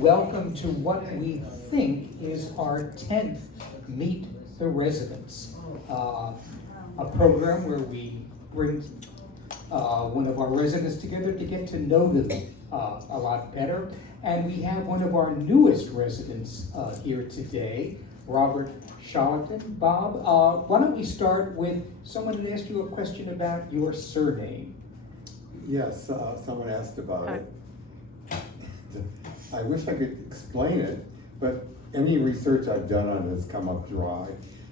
welcome to what we think is our 10th Meet the Residents, a program where we bring one of our residents together to get to know them a lot better. And we have one of our newest residents here today, Robert Charlatan. Bob, why don't we start with someone who asked you a question about your surname? Yes, someone asked about it. I wish I could explain it, but any research I've done on it has come up dry.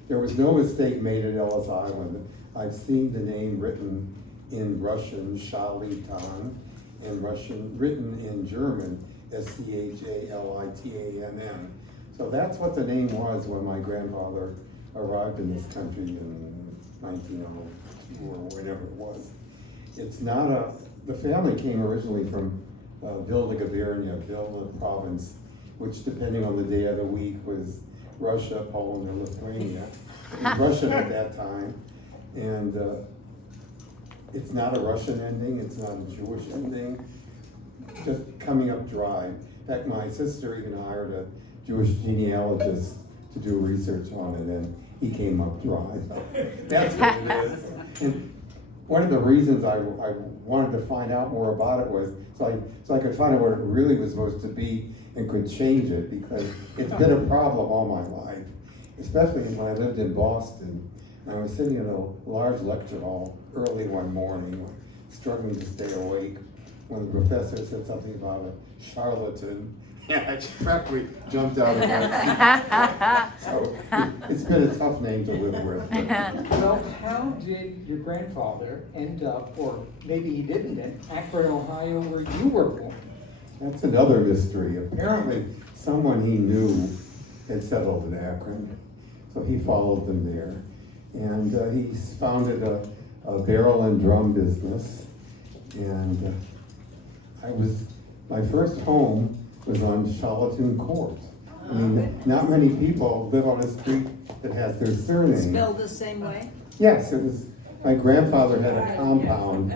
There was no mistake made at Ellis Island. I've seen the name written in Russian, Charlatan, and Russian written in German, Schalitann. So that's what the name was when my grandfather arrived in this country in 1902 or whenever it was. It's not the family came originally from Vilna Gubernia, Vilna province, which depending on the day of the week was Russia, Poland, or Lithuania. It was Russian at that time. And it's not a Russian ending, it's not a Jewish ending, just coming up dry. In fact, my sister even hired a Jewish genealogist to do research on it, and he came up dry. So that's what it is. And one of the reasons I wanted to find out more about it was so I could find out what it really was supposed to be and could change it, because it's been a problem all my life, especially when I lived in Boston. I was sitting in a large lecture hall early one morning, struggling to stay awake, when the professor said something about a charlatan, and I practically jumped out of my seat. So it's been a tough name to live with. Well, how did your grandfather end up, or maybe he didn't, in Akron, Ohio, where you were born? That's another mystery. Apparently, someone he knew had settled in Akron, so he followed them there. And he founded a barrel and drum business. And my first home was on Charlatan Court. I mean, not many people live on a street that has their surname. Spelled the same way? Yes, it was. My grandfather had a compound,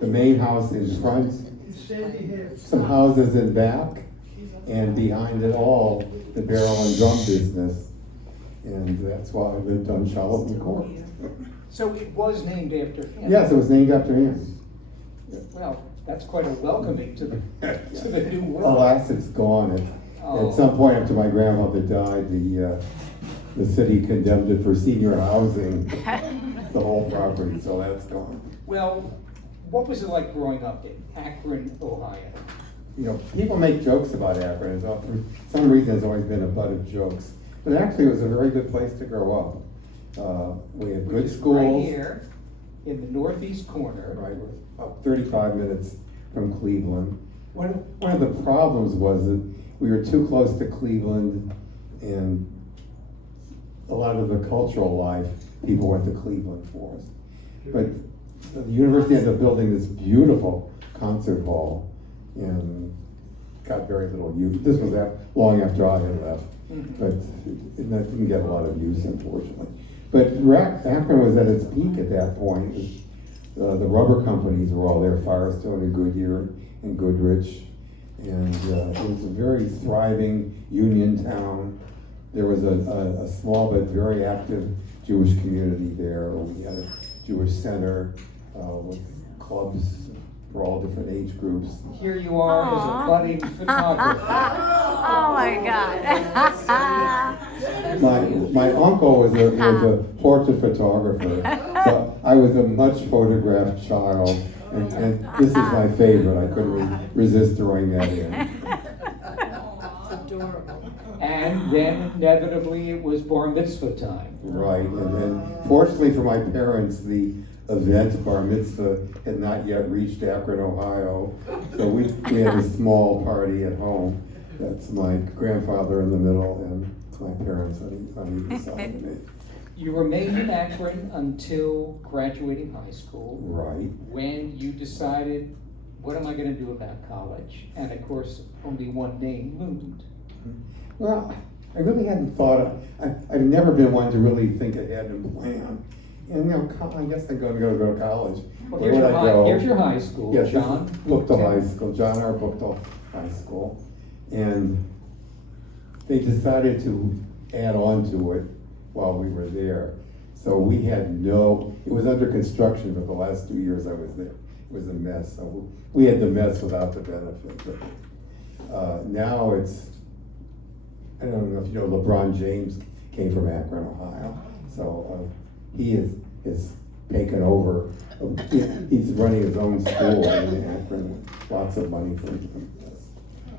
the main house in front, some houses in back, and behind it all, the barrel and drum business. And that's why I lived on Charlatan Court. So it was named after him? Yes, it was named after him. Well, that's quite a welcoming to the new world. Alas, it's gone. At some point after my grandmother died, the city condemned it for senior housing, the whole property, so that's gone. Well, what was it like growing up in Akron, Ohio? You know, people make jokes about Akron. For some reason, it's always been a butt of jokes. But actually, it was a very good place to grow up. We had good schools. Right here, in the northeast corner. Right, we're about 35 minutes from Cleveland. One of the problems was that we were too close to Cleveland, and a lot of the cultural life, people went to Cleveland for us. But the university ended up building this beautiful concert hall, and got very little use. This was long after I had left, but it didn't get a lot of use, unfortunately. But Akron was at its peak at that point. The rubber companies were all there, Firestone and Goodyear and Goodrich, and it was a very thriving union town. There was a small but very active Jewish community there. We had a Jewish center with clubs for all different age groups. Here you are as a budding photographer. Oh my God. My uncle was a portrait photographer, so I was a much photographed child, and this is my favorite. I couldn't resist throwing that in. Adorable. And then inevitably it was bar mitzvah time. Right, and then fortunately for my parents, the event bar mitzvah had not yet reached Akron, Ohio, so we had a small party at home. That's my grandfather in the middle and my parents on either side of me. You remained in Akron until graduating high school. Right. When you decided, what am I going to do about college? And of course, only one name loomed. Well, I really hadn't thought I've never been one to really think ahead and plan. And I guess I'm going to go to college. Well, Where would I go? here's your high school, Yes, John. Brookdale High School, John R. Brookdale High School. And they decided to add on to it while we were there. So we had it was under construction for the last 2 years I was there. It was a mess. So we had the mess without the benefit. But, now I don't know if you know, LeBron James came from Akron, Ohio. So he is taken over. He's running his own school in Akron with lots of money for him.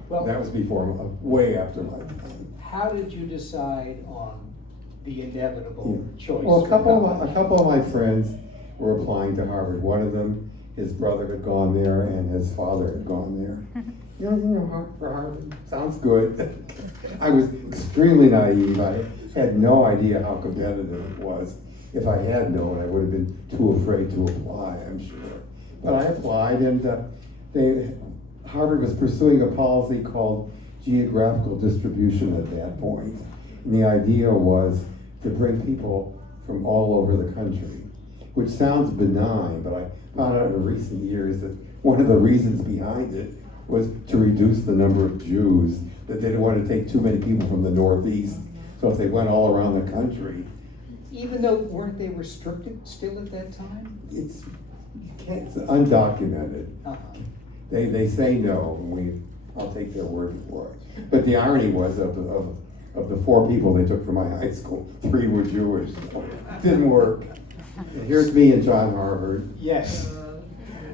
Well, That was before, way after my time. how did you decide on the inevitable choice? Well, a couple of my friends were applying to Harvard. One of them, his brother had gone there and his father had gone there. For Harvard, sounds good. I was extremely naive. I had no idea how competitive it was. If I had known, I would have been too afraid to apply, I'm sure. But I applied, and Harvard was pursuing a policy called geographical distribution at that point. And the idea was to bring people from all over the country, which sounds benign, but I found out in recent years that one of the reasons behind it was to reduce the number of Jews, that they didn't want to take too many people from the Northeast. So if they went all around the country. Even though, weren't they restricted still at that time? It's undocumented. Uh-huh. They say no, and I'll take their word for it. But the irony was of the 4 people they took from my high school, 3 were Jewish. So it didn't work. And here's me and John Harvard. Yes.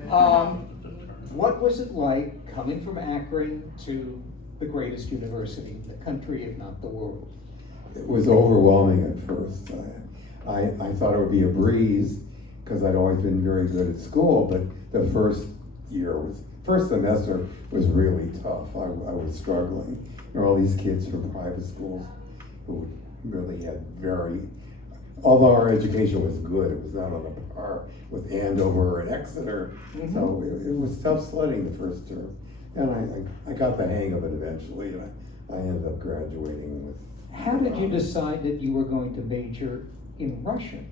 What was it like coming from Akron to the greatest university in the country, if not the world? It was overwhelming at first. I thought it would be a breeze because I'd always been very good at school, but the first semester was really tough. I was struggling. There were all these kids from private schools who really had although our education was good, it was not on a par with Andover and Exeter. Mm-hmm. So it was tough sledding the first term. And I got the hang of it eventually, and I ended up graduating with. How did you decide that you were going to major in Russian?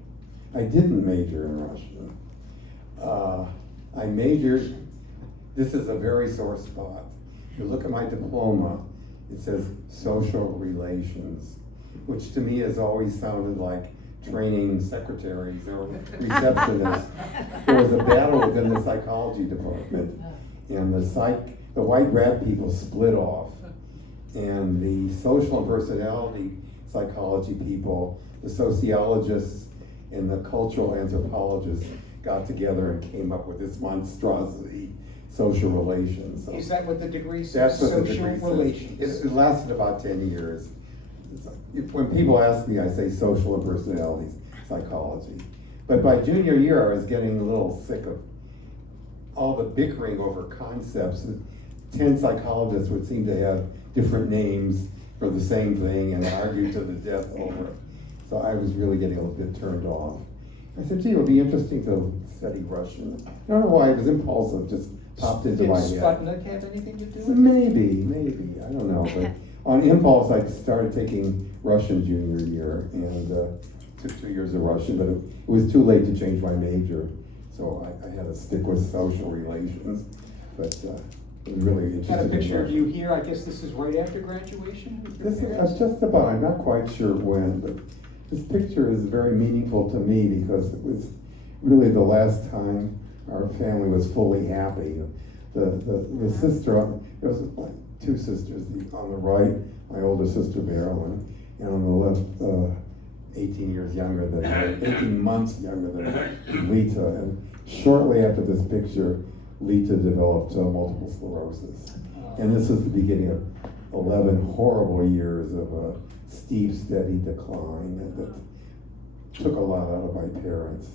I didn't major in Russian. I majored, this is a very sore spot. If you look at my diploma, it says social relations, which to me has always sounded like training secretaries or receptionists. There was a battle within the psychology department, and the white rap people split off, and the social and personality psychology people, the sociologists and the cultural anthropologists got together and came up with this monstrosity, social relations. So is that what the degree says? that's what social the degree relations. says. It lasted about 10 years. When people ask me, I say social and personality psychology. But by junior year, I was getting a little sick of all the bickering over concepts. 10 psychologists would seem to have different names for the same thing and argue to the death over it. So I was really getting a little bit turned off. I said, gee, it would be interesting to study Russian. I don't know why, it was impulsive, just popped into my head. Did Sputnik have anything to do with it? Maybe, I don't know. But on impulse, I started taking Russian junior year and took 2 years of Russian, but it was too late to change my major. So I had to stick with social relations. But it was really interesting. Got a picture of you here. I guess this is right after graduation? This is just about, I'm not quite sure when, but this picture is very meaningful to me because it was really the last time our family was fully happy. The sister, there was like 2 sisters. On the right, my older sister Marilyn, and on the left, 18 years younger than her, 18 months younger than her, Lita. And shortly after this picture, Lita developed multiple sclerosis. And this is the beginning of 11 horrible years of a steep, steady decline that took a lot out of my parents.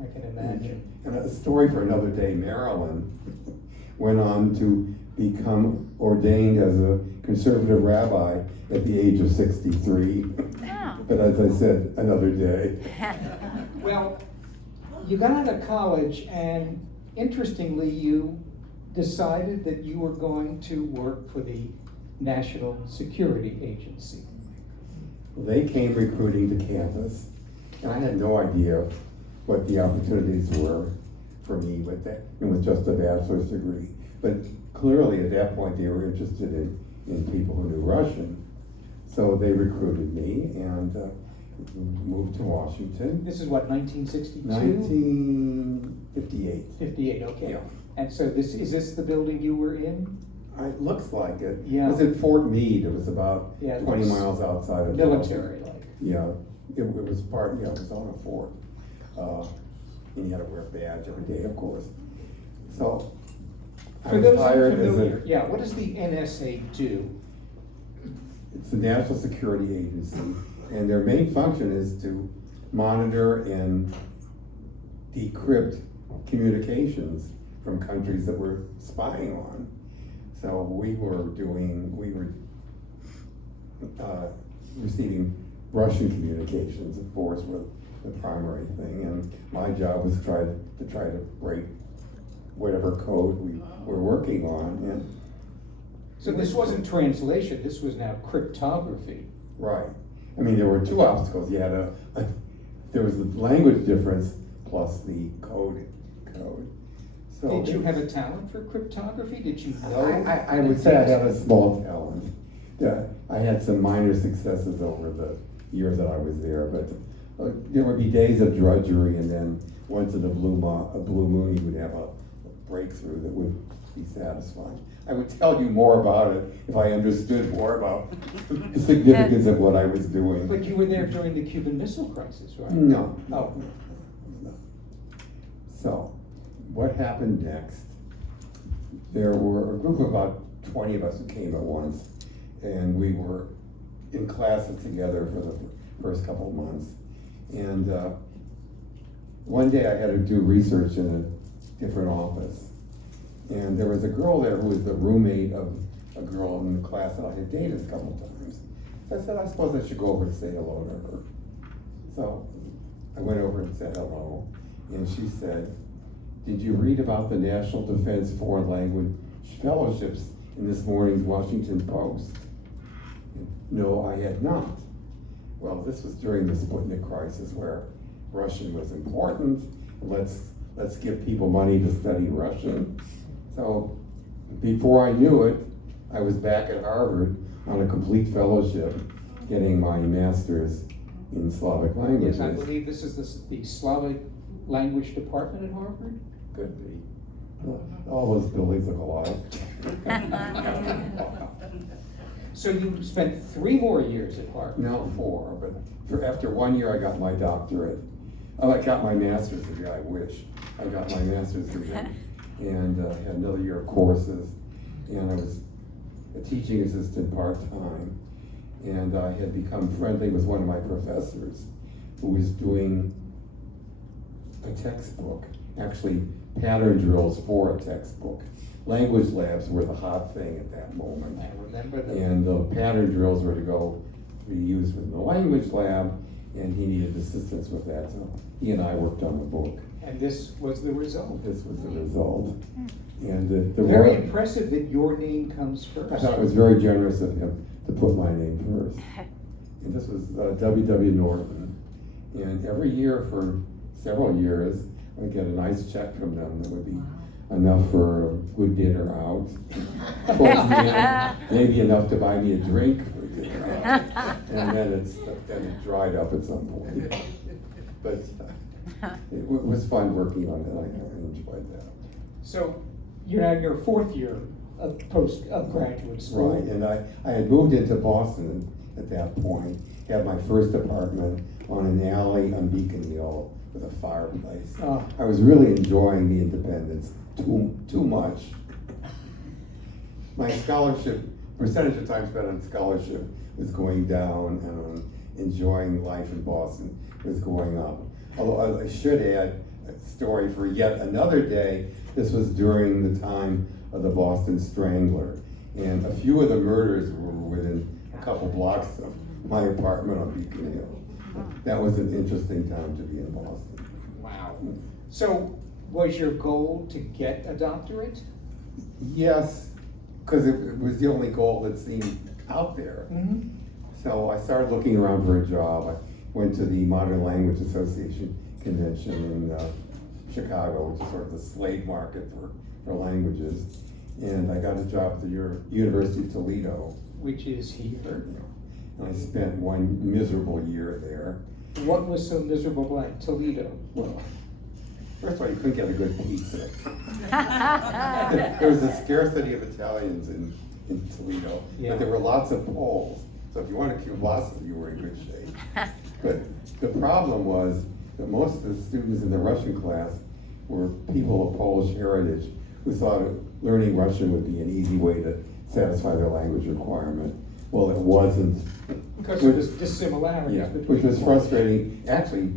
I can imagine. And a story for another day, Marilyn went on to become ordained as a conservative rabbi at the age of 63. Oh. But as I said, another day. Well, you got out of college, and interestingly, you decided that you were going to work for the National Security Agency. They came recruiting to campus, and I had no idea what the opportunities were for me with that. It was just a bachelor's degree. But clearly at that point they were interested in people who knew Russian. So they recruited me and moved to Washington. This is what, 1962? 1958. 58, okay. Yeah. And so is this the building you were in? It looks like it. Yeah. It was at Fort Meade. It was about Yeah, it 20 looks miles outside of military, like. Yeah, it was part, it was on a fort. And you had to wear a badge every day, of course. So I For was those hired as unfamiliar, a, yeah, what does the NSA do? it's the National Security Agency, and their main function is to monitor and decrypt communications from countries that we're spying on. So we were receiving Russian communications, of course, were the primary thing, and my job was to try to break whatever code we were working on. And So this wasn't translation, this was now cryptography. right, I mean, there were two obstacles. You had there was the language difference plus the code. So Did you have a talent for cryptography? Did you know? I would say I had a small talent. Yeah, I had some minor successes over the years that I was there, but there would be days of drudgery, and then once in a blue moon, you would have a breakthrough that would be satisfying. I would tell you more about it if I understood more about the significance of what I was doing. But you were there during the Cuban Missile Crisis, right? No. Oh, No. So, what happened next? There were a group of about 20 of us who came at once, and we were in classes together for the first couple of months. And one day I had to do research in a different office. And there was a girl there who was the roommate of a girl in the class that I had dated a couple of times. So I said, I suppose I should go over and say hello to her. So I went over and said hello, and she said, did you read about the National Defense Foreign Language Fellowships in this morning's Washington Post? No, I had not. Well, this was during the Sputnik crisis where Russian was important. Let's give people money to study Russian. So before I knew it, I was back at Harvard on a complete fellowship, getting my master's in Slavic languages. yes, I believe this is the Slavic language department at Harvard? Could be. All those buildings look alike. So you spent 3 more years at Harvard? No, 4, but after 1 year, I got my doctorate. Oh, I got my master's degree, I wish. I got my master's degree and had another year of courses. And I was a teaching assistant part-time. And I had become friendly with one of my professors who was doing a textbook, actually pattern drills for a textbook. Language labs were the hot thing at that moment. I remember that. And the pattern drills were to be used in the language lab, and he needed assistance with that, so he and I worked on the book. And this was the result. This was the result. And the Very Royal- impressive that your name comes first. I thought it was very generous of him to put my name first. And this was W.W. Norton. And every year for several years, I get a nice check from them that would be enough for a good dinner out. Towards the end, maybe enough to buy me a drink for dinner out. And then it dried up at some point. But it was fun working on it. I enjoyed that. So you're now in your 4th year of graduate school. Right, and I had moved into Boston at that point, had my first apartment on an alley on Beacon Hill with a fireplace. Oh. I was really enjoying the independence too much. My scholarship, percentage of time spent on scholarship was going down, and enjoying life in Boston was going up. Although I should add a story for yet another day. This was during the time of the Boston Strangler, and a few of the murders were within a couple blocks of my apartment on Beacon Hill. That was an interesting time to be in Boston. Wow. So was your goal to get a doctorate? Yes, because it was the only goal that seemed out there. Mm-hmm. So I started looking around for a job. I went to the Modern Language Association convention in Chicago, which is sort of the slave market for languages. And I got a job at the University of Toledo. Which is here. And I spent one miserable year there. What was so miserable about Toledo? Well, first of all, you couldn't get a good pizza. There was a scarcity of Italians in Toledo, Yeah. but there were lots of Poles. So if you wanted kielbasa, you were in good shape. But the problem was that most of the students in the Russian class were people of Polish heritage who thought learning Russian would be an easy way to satisfy their language requirement. Well, it wasn't. Because of the dissimilarities Yeah, between. which was frustrating. Actually,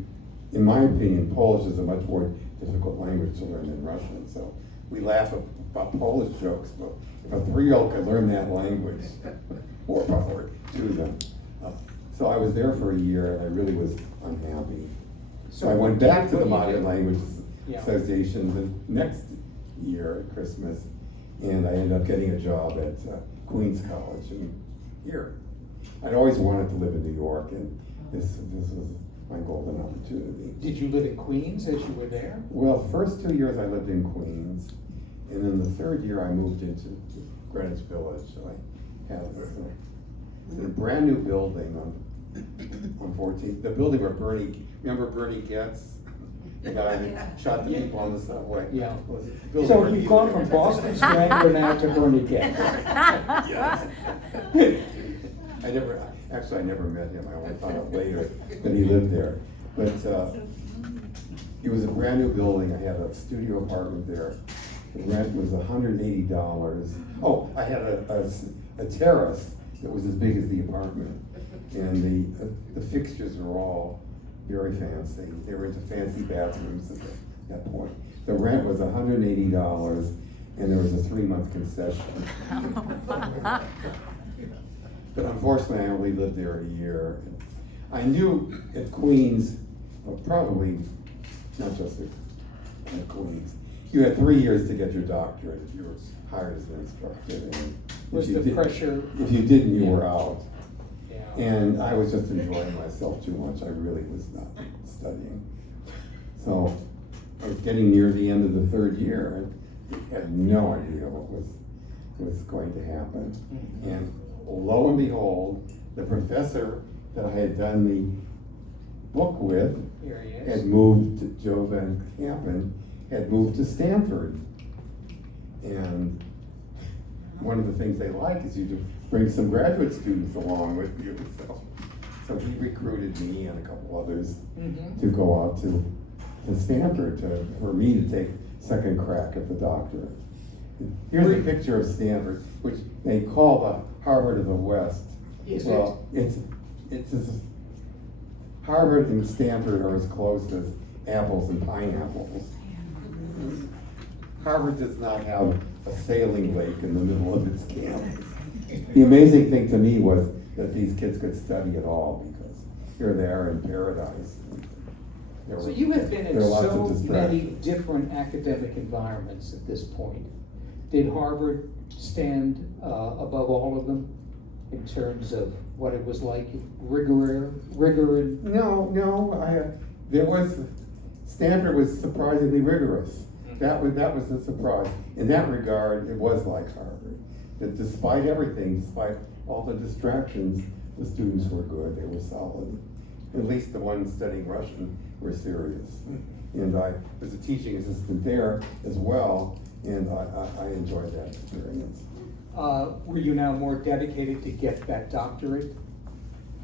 in my opinion, Polish is a much more difficult language to learn than Russian. So we laugh about Polish jokes, but if a 3-year-old could learn that language, more power to them. So I was there for a year and I really was unhappy. So I went back to the Modern Languages Yeah. Association the next year at Christmas, and I ended up getting a job at Queens College here. I'd always wanted to live in New York, and this was my golden opportunity. Did you live in Queens as you were there? Well, the first 2 years I lived in Queens, and then the third year I moved into Greenwich Village. So I had a brand new building on 14th. The building where remember Bernie Getz? The guy that shot the people on the subway? Yeah. Well, the building So where you've he gone lived. from Boston Strangler now to Bernie Getz. Yes. I never met him. I only found out later that he lived there. But it was a brand new building. I had a studio apartment there. The rent was $180. Oh, I had a terrace that was as big as the apartment. And the fixtures were all very fancy. They were into fancy bathrooms at that point. The rent was $180, and there was a 3-month concession. But unfortunately, I only lived there a year. I knew at Queens, well, probably not just at Queens, you had 3 years to get your doctorate if you were hired as an instructor. And Was the pressure? if you didn't, you were out. Yeah. And I was just enjoying myself too much. I really was not studying. So I was getting near the end of the third year and had no idea what was going to happen. Mhm. And lo and behold, the professor that I had done the book with Here he is. had moved to Joe Van Kampen, had moved to Stanford. And one of the things they like is you to bring some graduate students along with you. So he recruited me and a couple others Mhm. to go out to Stanford for me to take second crack at the doctorate. Here's a picture of Stanford, which they call the Harvard of the West. Is Well, it's as Harvard and Stanford are as close as apples and pineapples. Harvard does not have a sailing lake in the middle of its campus. The amazing thing to me was that these kids could study at all, because here they are in paradise. So you have been in There are lots so of many distractions. different academic environments at this point. Did Harvard stand above all of them in terms of what it was like, rigor and? No, Stanford was surprisingly rigorous. That was a surprise. In that regard, it was like Harvard. That despite everything, despite all the distractions, the students were good, they were solid. At least the ones studying Russian were serious. And I was a teaching assistant there as well, and I enjoyed that experience. Were you now more dedicated to get that doctorate?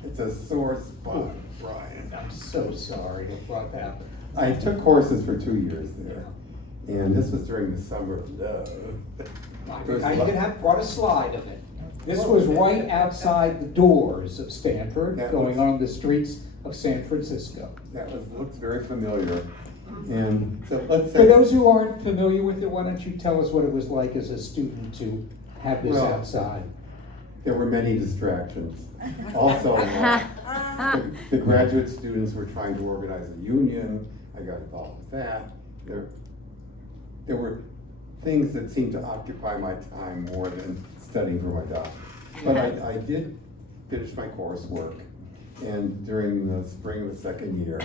It's a sore spot, Brian. I'm so sorry that what happened. I took courses for 2 years there, and this was during the summer of love. I even have brought a slide of it. This was right outside the doors of Stanford, That going was- on the streets of San Francisco. Looks very familiar. And so let's For say. those who aren't familiar with it, why don't you tell us what it was like as a student to have this Well, outside? There were many distractions. Also, the graduate students were trying to organize a union. I got involved with that. There were things that seemed to occupy my time more than studying for my doctorate. But I did finish my coursework, and during the spring of the second year,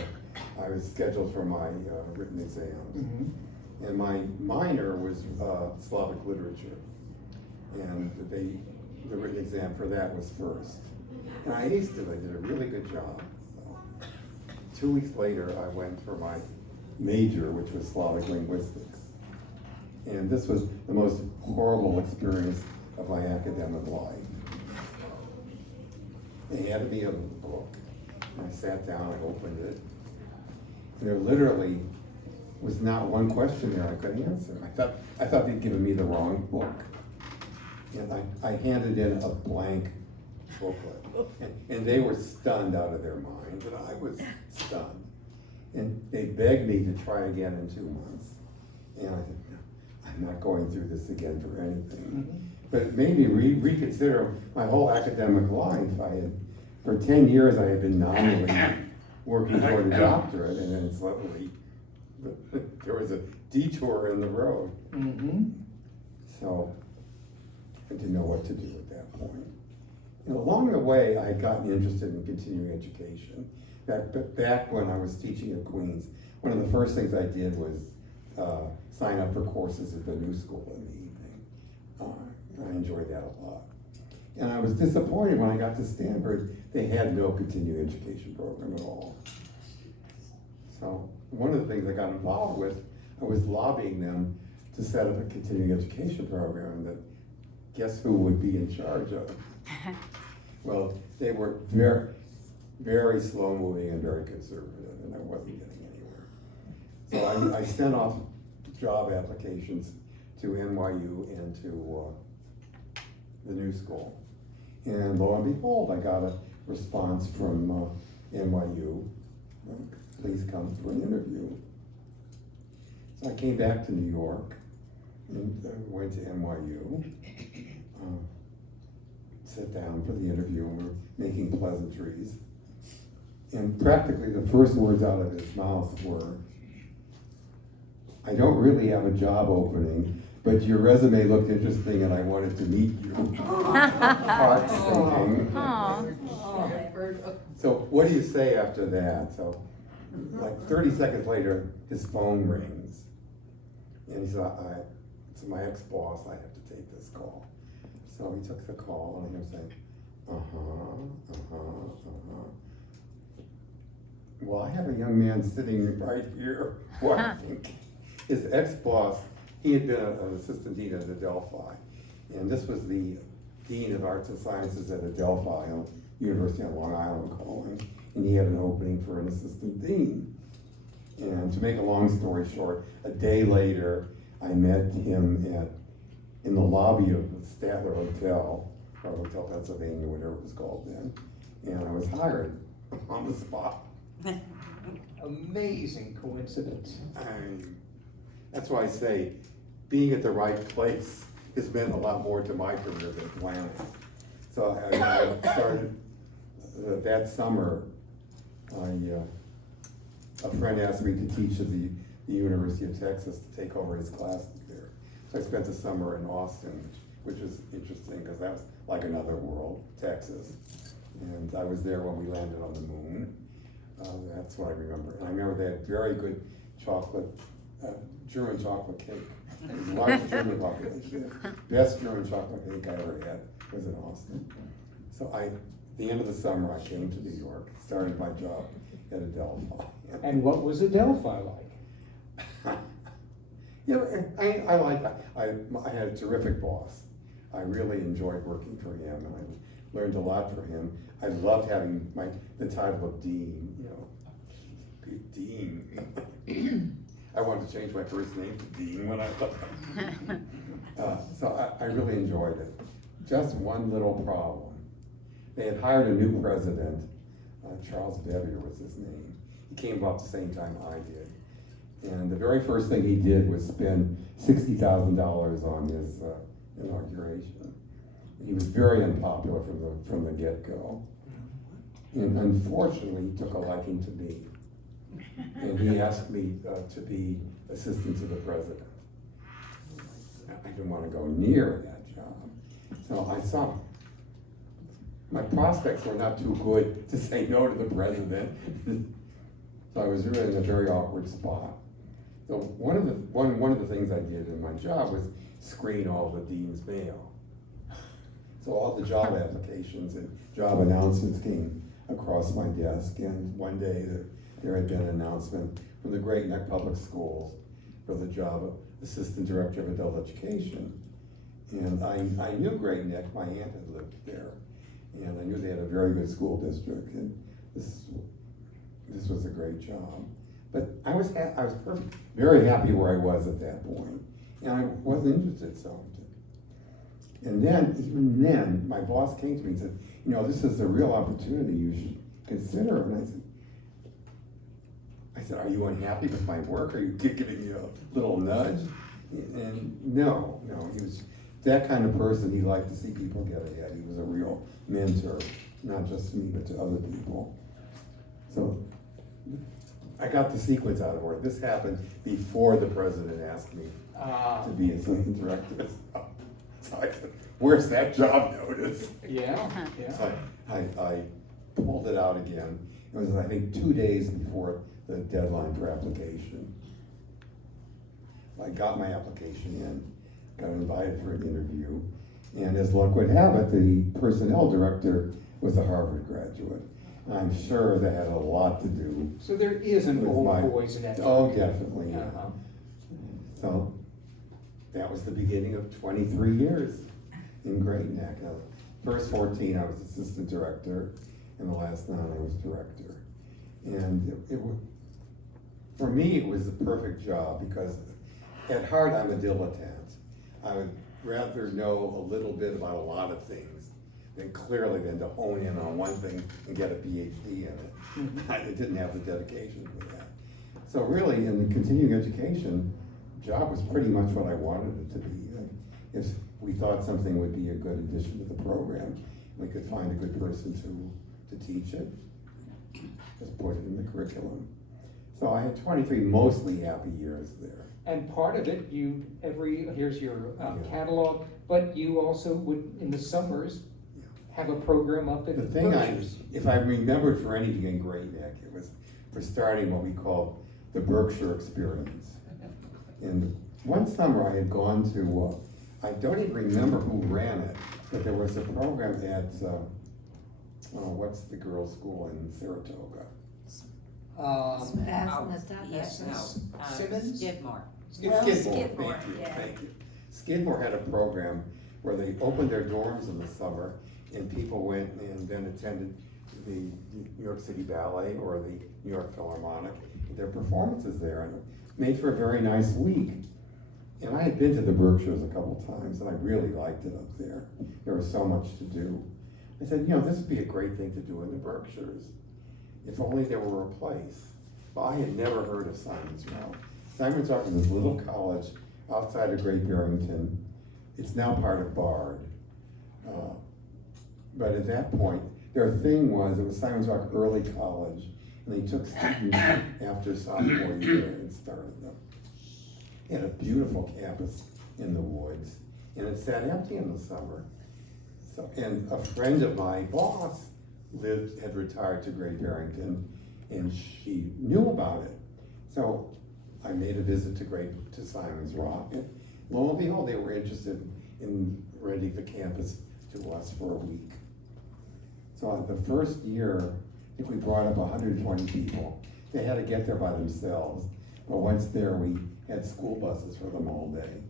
I was scheduled for my written exams. Mhm. And my minor was Slavic literature, and the written exam for that was first. And I aced it, I did a really good job. So, 2 weeks later, I went for my major, which was Slavic linguistics. And this was the most horrible experience of my academic life. They handed me a book, and I sat down, I opened it. And there literally was not one question there I could answer. I thought they'd given me the wrong book. And I handed in a blank booklet. And they were stunned out of their minds, and I was stunned. And they begged me to try again in 2 months. And I said, no, I'm not going through this again for anything. But it made me reconsider my whole academic life. For 10 years, I had been nominally working toward a doctorate, and then suddenly there was a detour in the road. So I didn't know what to do at that point. And along the way, I had gotten interested in continuing education. Back when I was teaching at Queens, one of the first things I did was sign up for courses at the New School in the evening. I enjoyed that a lot. And I was disappointed when I got to Stanford, they had no continuing education program at all. So one of the things I got involved with, I was lobbying them to set up a continuing education program that guess who would be in charge of it? Well, they were very, very slow moving and very conservative, and I wasn't getting anywhere. So I sent off job applications to NYU and to the New School. And lo and behold, I got a response from NYU. Please come for an interview. So I came back to New York and went to NYU. Sat down for the interview, and we're making pleasantries. And practically the first words out of his mouth were, I don't really have a job opening, but your resume looked interesting and I wanted to meet you. Heart sinking. So what do you say after that? So like 30 seconds later, his phone rings. And he said, it's my ex-boss, I have to take this call. So he took the call and he was saying, well, I have a young man sitting right here who I think his ex-boss, he had been an assistant dean at Adelphi. And this was the dean of arts and sciences at Adelphi, University on Long Island calling. And he had an opening for an assistant dean. And to make a long story short, a day later, I met him in the lobby of the Statler Hotel, or Hotel Pennsylvania, whatever it was called then. And I was hired on the spot. Amazing coincidence. That's why I say, being at the right place has meant a lot more to my career than planning. So I started that summer. A friend asked me to teach at the University of Texas to take over his classes there. So I spent the summer in Austin, which was interesting because that was like another world, Texas. And I was there when we landed on the moon. That's what I remember. And I remember they had very good chocolate, German chocolate cake. It was the largest German population. Best German chocolate cake I ever had was in Austin. So at the end of the summer, I came to New York, started my job at Adelphi. And what was Adelphi like? I had a terrific boss. I really enjoyed working for him, and I learned a lot from him. I loved having the title of dean, be dean. I wanted to change my first name to Dean when I left. So I really enjoyed it. Just one little problem. They had hired a new president, Charles Bevier was his name. He came about the same time I did. And the very first thing he did was spend $60,000 on his inauguration. He was very unpopular from the get-go. And unfortunately, he took a liking to me. And he asked me to be assistant to the president. I didn't want to go near that job. So I saw my prospects were not too good to say no to the president. So I was really in a very awkward spot. So one of the things I did in my job was screen all the dean's mail. So all the job applications and job announcements came across my desk, and one day there had been an announcement from the Great Neck Public Schools for the job of Assistant Director of Adult Education. And I knew Great Neck, my aunt had lived there, and I knew they had a very good school district, and this was a great job. But I was very happy where I was at that point, and I wasn't interested, so. And then, even then, my boss came to me and said, you know, this is a real opportunity, you should consider it. And I said, are you unhappy with my work? Are you giving me a little nudge? And no, he was that kind of person. He liked to see people get ahead. He was a real mentor, not just to me, but to other people. So I got the sequence out of order. This happened before the president asked me to be assistant director. So I said, where's that job notice? Yeah. So I pulled it out again. It was, I think, 2 days before the deadline for application. I got my application in, got invited for an interview, and as luck would have it, the personnel director was a Harvard graduate. I'm sure that had a lot to do. So there is an with old my- boys network. Oh, definitely, yeah. Uh-huh. So that was the beginning of 23 years in Great Neck. First 14, I was assistant director, and the last 9, I was director. And for me, it was the perfect job because at heart, I'm a dilettante. I would rather know a little bit about a lot of things than to hone in on one thing and get a PhD in it. Mhm. I didn't have the dedication for that. So really, in the continuing education, job was pretty much what I wanted it to be. If we thought something would be a good addition to the program, we could find a good person to teach it, just put it in the curriculum. So I had 23 mostly happy years there. And part of it, here's your Yeah. catalog, but you also would, in the summers, Yeah. have a program up at The thing Berkshires. if I remembered for anything in Great Neck, it was for starting what we called the Berkshire Experience. And one summer I had gone to, I don't even remember who ran it, but there was a program at, what's the girls' school in Saratoga? Yes, Simmons? Skidmore. Skidmore, yeah. Thank you. Skidmore had a program where they opened their dorms in the summer, and people went and then attended the New York City Ballet or the New York Philharmonic, their performances there, and it made for a very nice week. And I had been to the Berkshires a couple times, and I really liked it up there. There was so much to do. I said, this would be a great thing to do in the Berkshires, if only there were a place. Well, I had never heard of Simon's Rock. Simon's Rock is this little college outside of Great Barrington. It's now part of Bard. But at that point, their thing was, it was Simon's Rock Early College, and they took students after sophomore year and started them. It had a beautiful campus in the woods, and it sat empty in the summer. So, and a friend of my boss had retired to Great Barrington, and she knew about it. So I made a visit to Simon's Rock, and lo and behold, they were interested in renting the campus to us for a week. So the first year, I think we brought up 120 people. They had to get there by themselves, but once there, we had school buses for them all day.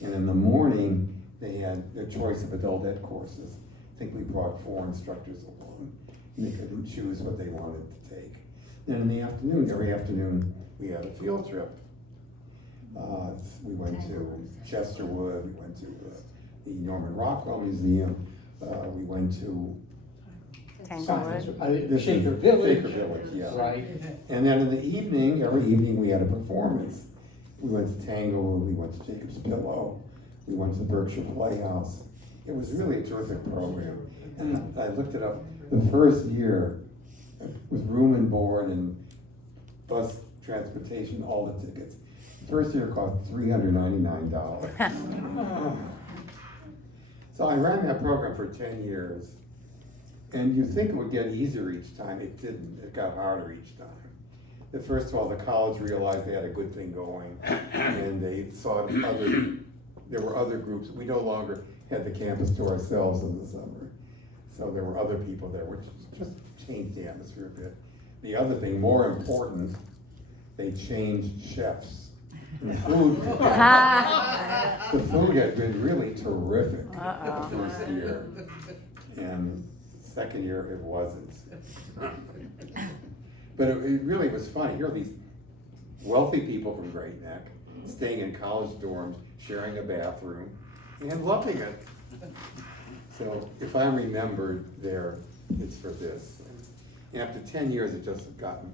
And in the morning, they had their choice of adult ed courses. I think we brought 4 instructors along, and they could choose what they wanted to take. Then in the afternoon, every afternoon, we had a field trip. We went to Chesterwood, we went to the Norman Rockwell Museum, we went to Tanglewood. Shaker Village. Shaker Village, yeah. Right. And then in the evening, every evening we had a performance. We went to Tanglewood, we went to Jacob's Pillow, we went to the Berkshire Playhouse. It was really a terrific program. And I looked it up, the first year, with room and board and bus transportation, all the tickets. First year cost $399. So I ran that program for 10 years. And you think it would get easier each time, it didn't, it got harder each time. First of all, the college realized they had a good thing going, and they saw there were other groups. We no longer had the campus to ourselves in the summer. So there were other people there, which just changed the atmosphere a bit. The other thing, more important, they changed chefs. The food, the food had been really terrific the first year, and second year it wasn't. But it really was funny. Here are these wealthy people from Great Neck staying in college dorms, sharing a bathroom, and loving it. So if I remembered there, it's for this. And after 10 years, it just had gotten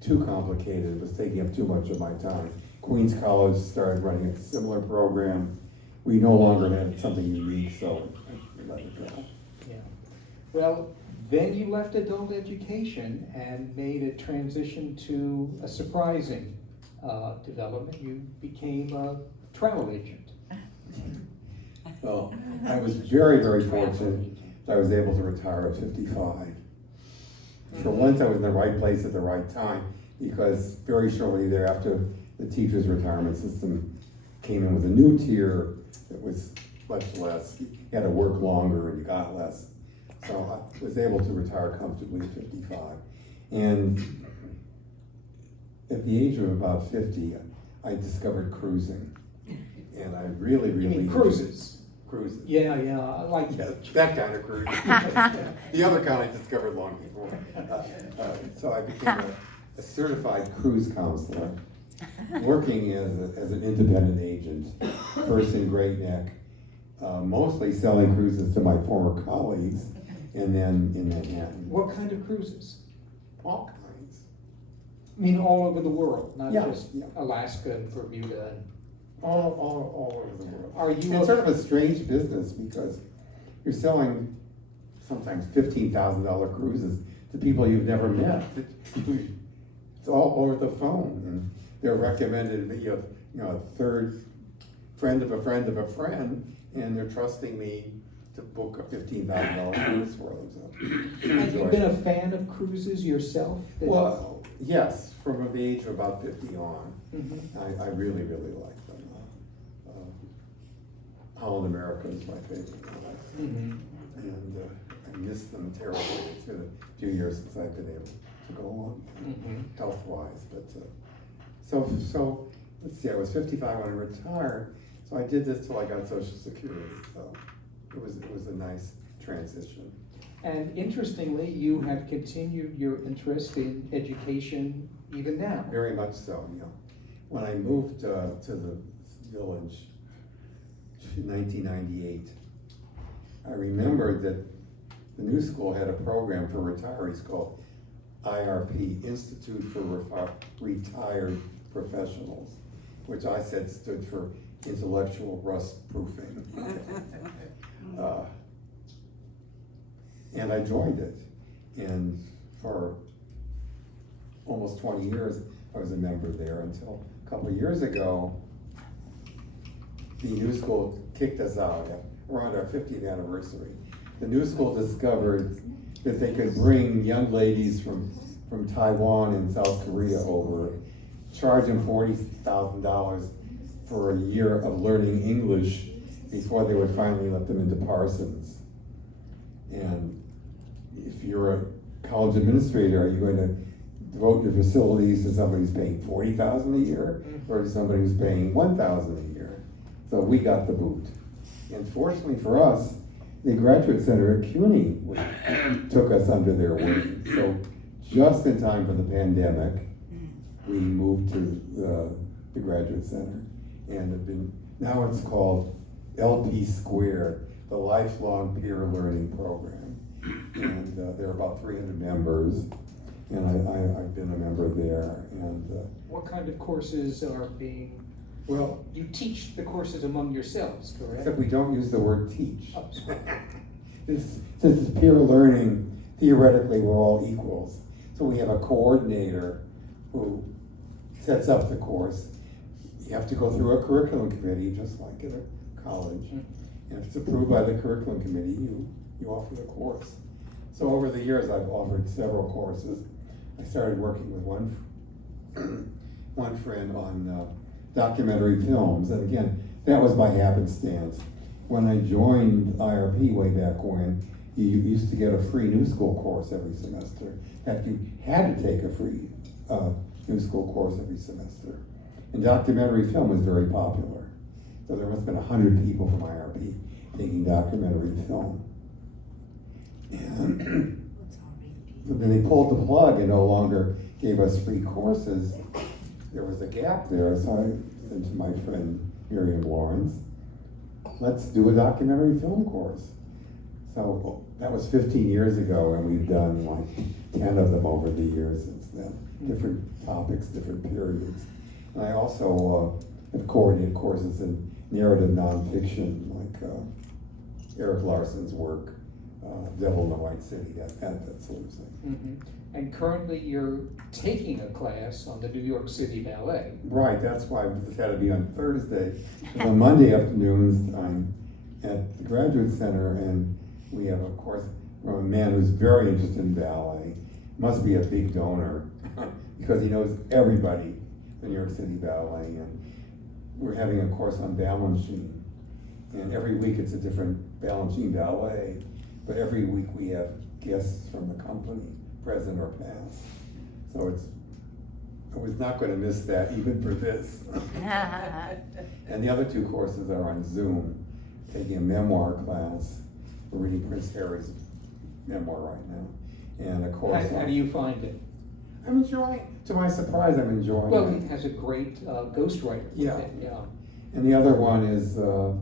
too complicated. It was taking up too much of my time. Queens College started running a similar program. We no longer had something unique, so I let it go. Yeah. Well, then you left adult education and made a transition to a surprising development. You became a travel agent. Well, I was very, very fortunate that I was able to retire at 55. For once, I was in the right place at the right time, because very shortly thereafter, the teachers' retirement system came in with a new tier that was much less. You had to work longer and you got less. So I was able to retire comfortably at 55. And at the age of about 50, I discovered cruising. And I really, really... You mean cruises? Cruises. Yeah, I like Yeah, that kind of cruise. The other kind I discovered long before. So I became a certified cruise counselor, working as an independent agent, first in Great Neck, mostly selling cruises to my former colleagues, and then in Manhattan. What kind of cruises? All kinds. I mean, all over the world, not Yeah, just yeah. Alaska and Bermuda. All over the world. Are you It's sort of a strange business, because you're selling sometimes $15,000 cruises to people you've never met. It's all over the phone, and they're recommended that you have, a third friend of a friend of a friend, and they're trusting me to book a $15,000 cruise for them. So, Have you been a fan of cruises yourself? Well, yes, from the age of about 50 on, Mhm. I really, really like them. Holland America is my favorite one. Mhm. And I miss them terribly. It's been a few years since I've been able to go on, Mhm. health-wise. But so let's see. I was 55 when I retired, so I did this till I got Social Security. So it was a nice transition. And interestingly, you have continued your interest in education even now. Very much so. When I moved to the village in 1998, I remembered that the new school had a program for retirees called IRP, Institute for Retired Professionals, which I said stood for Intellectual Rust Proofing. And I joined it. And for almost 20 years, I was a member there until a couple of years ago, the new school kicked us out around our 50th anniversary. The new school discovered that they could bring young ladies from Taiwan and South Korea over, charge them $40,000 for a year of learning English before they would finally let them into Parsons. And if you're a college administrator, are you going to devote your facilities to somebody who's paying $40,000 a year, or to somebody who's paying $1,000 a year? So we got the boot. And fortunately for us, the Graduate Center at CUNY took us under their wing. So just in time for the pandemic, we moved to the Graduate Center. And now it's called LP Square, the Lifelong Peer Learning Program. And there are about 300 members, and I've been a member there. And What kind of courses are being... well, You teach the courses among yourselves, correct? except we don't use the word teach. Oh, sorry. Since it's peer learning, theoretically we're all equals. So we have a coordinator who sets up the course. You have to go through a curriculum committee, just like at a college. And if it's approved by the curriculum committee, you offer the course. So over the years, I've offered several courses. I started working with one friend on documentary films, and again, that was by happenstance. when I joined IRP way back when, you used to get a free new school course every semester. In fact, you had to take a free new school course every semester. And documentary film was very popular. So there must have been 100 people from IRP taking documentary film. And so then they pulled the plug and no longer gave us free courses. There was a gap there, so I said to my friend Miriam Lawrence, let's do a documentary film course. So that was 15 years ago, and we've done like 10 of them over the years since then. Different topics, different periods. And I also have coordinated courses in narrative nonfiction, like Eric Larson's work, Devil in the White City, that sort of thing. Mm-hmm. And currently you're taking a class on the New York City Ballet. Right, that's why this had to be on Thursday. On Monday afternoons, I'm at the Graduate Center, and we have a course from a man who's very interested in ballet. Must be a big donor because he knows everybody in the New York City Ballet. And we're having a course on Balanchine. And every week it's a different Balanchine ballet, but every week we have guests from the company, present or past. So I was not going to miss that even for this. And the other two courses are on Zoom, taking a memoir class. We're reading Prince Harry's memoir right now. And a course How do you find it? I'm enjoying, to my surprise, I'm enjoying Well, it. he has a great ghostwriter. Yeah. Yeah. And the other one is The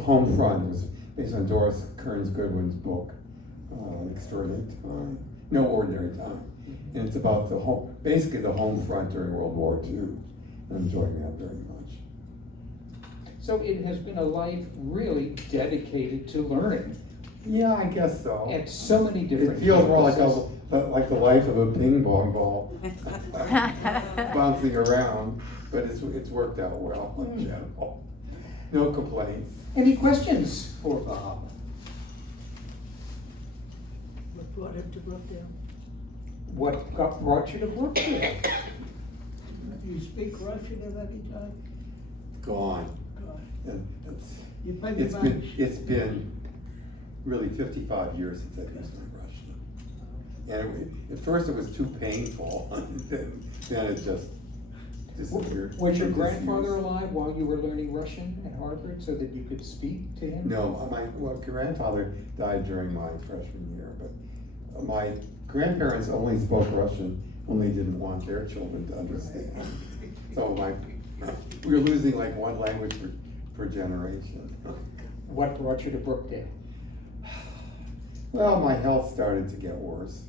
Home Front. It was based on Doris Kearns Goodwin's book, Extraordinary Time, No Ordinary Time. And it's about basically the home front during World War II. I'm enjoying that very much. So it has been a life really dedicated to learning Yeah, I guess so. at so many different It feels more campuses. like the life of a ping pong ball bouncing around, but it's worked out well in general. No complaints. Any questions for Bob? What brought him to Brookdale? What brought you to Brookdale? Do you speak Russian at any time? Gone. God. And You play the it's been really 55 years since I've used my Russian. And at first it was too painful, and then it just disappeared. Was your from grandfather disuse. alive while you were learning Russian at Harvard so that you could speak to him? No, my grandfather died during my freshman year, but my grandparents only spoke Russian when they didn't want their children to understand. So we were losing like one language per generation. What brought you to Brookdale? Well, my health started to get worse,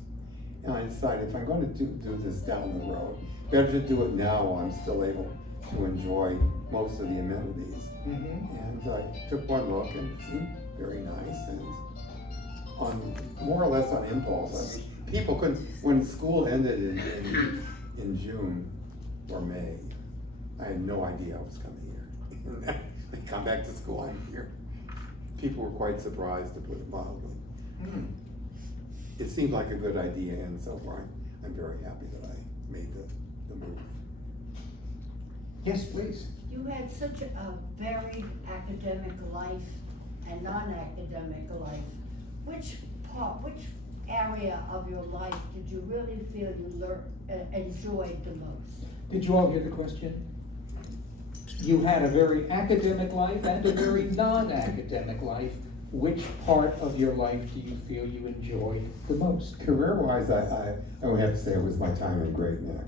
and I decided if I'm going to do this down the road, better to do it now while I'm still able to enjoy most of the amenities. Mm-hmm. And I took one look and it seemed very nice, and on more or less on impulse. I mean, people couldn't, when school ended in June or May, I had no idea I was coming here. I come back to school, I'm here. People were quite surprised, to put it mildly. Mm. It seemed like a good idea, and so far I'm very happy that I made the move. Yes, please. You had such a varied academic life and non-academic life. Which area of your life did you really feel you enjoyed the most? Did you all hear the question? You had a very academic life and a very non-academic life. Which part of your life do you feel you enjoyed the most? Career-wise, I would have to say it was my time in Great Neck.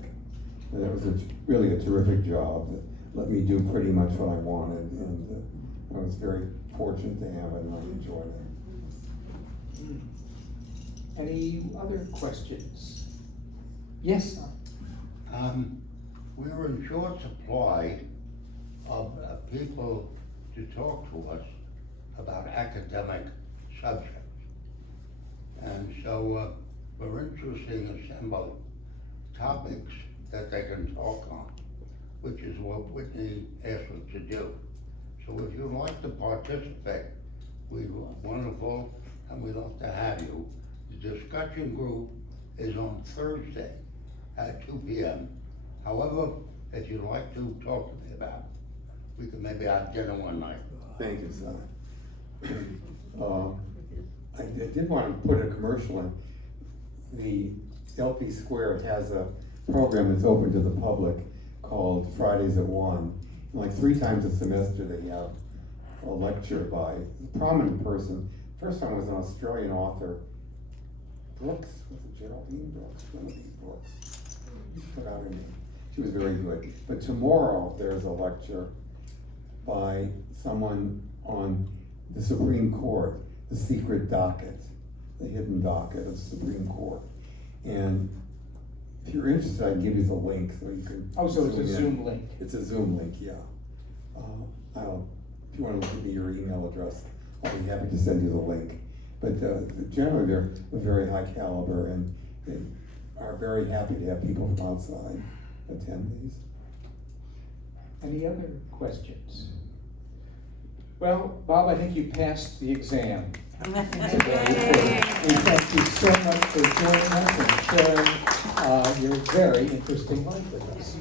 And that was really a terrific job that let me do pretty much what I wanted, and I was very fortunate to have it, and I enjoyed it. Any other questions? Yes, We were in short supply of people to talk to us about academic subjects. And so we're interested in assembling topics that they can talk on, which is what Whitney asked us to do. So if you'd like to participate, we're wonderful and we'd love to have you. The discussion group is on Thursday at 2 p.m. However, if you'd like to talk to me about we could maybe have dinner one night. Thank you, son. I did want to put a commercial in. The LP Square has a program that's open to the public called Fridays at 1. And like 3 times a semester, they have a lecture by a prominent person. First one was an Australian author, Brooks, was it Geraldine Brooks? Genevieve Brooks. I forgot her name. She was very good. But tomorrow, there's a lecture by someone on the Supreme Court, the secret docket, the hidden docket of the Supreme Court. And if you're interested, I can give you the link so you can. Oh, so it's a in. Zoom link. It's a Zoom link, yeah. If you want to give me your email address, I'll be happy to send you the link. But generally, they're a very high caliber, and they are very happy to have people from outside attend these. Any other questions? Well, Bob, I think you passed the exam today. We thank you so much for joining us and sharing your very interesting life with us.